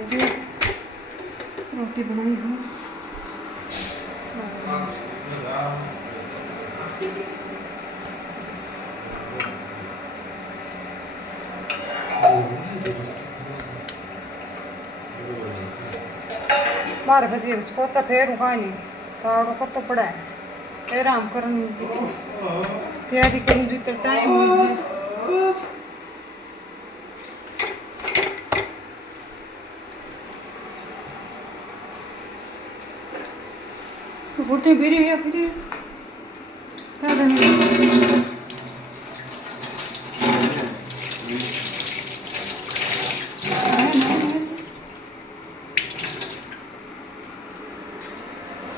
आगे रोटी बनाई हूँ। मारे भजी पोचा फेर कहानी ताड़ो कत पड़ा है फिर आराम करने तैयारी करूँ जितना टाइम हो फुटते फिर क्या करना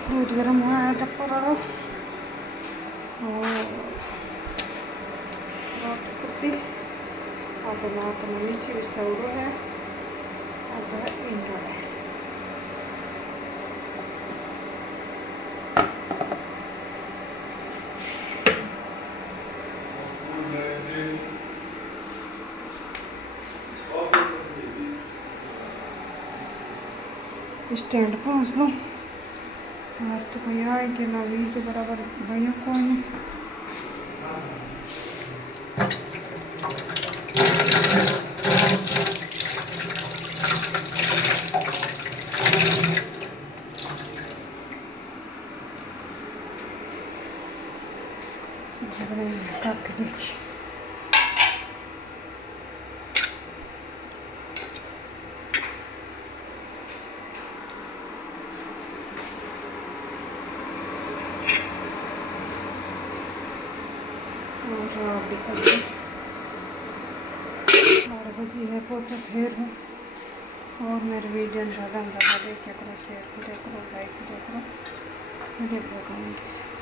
दूध गर्म हुआ है तब पर और कुर्ती तो नीचे भी सौरो है इंडो है। स्टैंड पहुँच लो आज तो कोई आए कि ना भी तो बराबर भैया कोई नहीं सब्जी बनाई काट के देखिए और भजी है पोचा फेर हूँ और मेरे वीडियो ज़्यादा देखा करो शेयर करो लाइक करो वीडियो को कमेंट करो।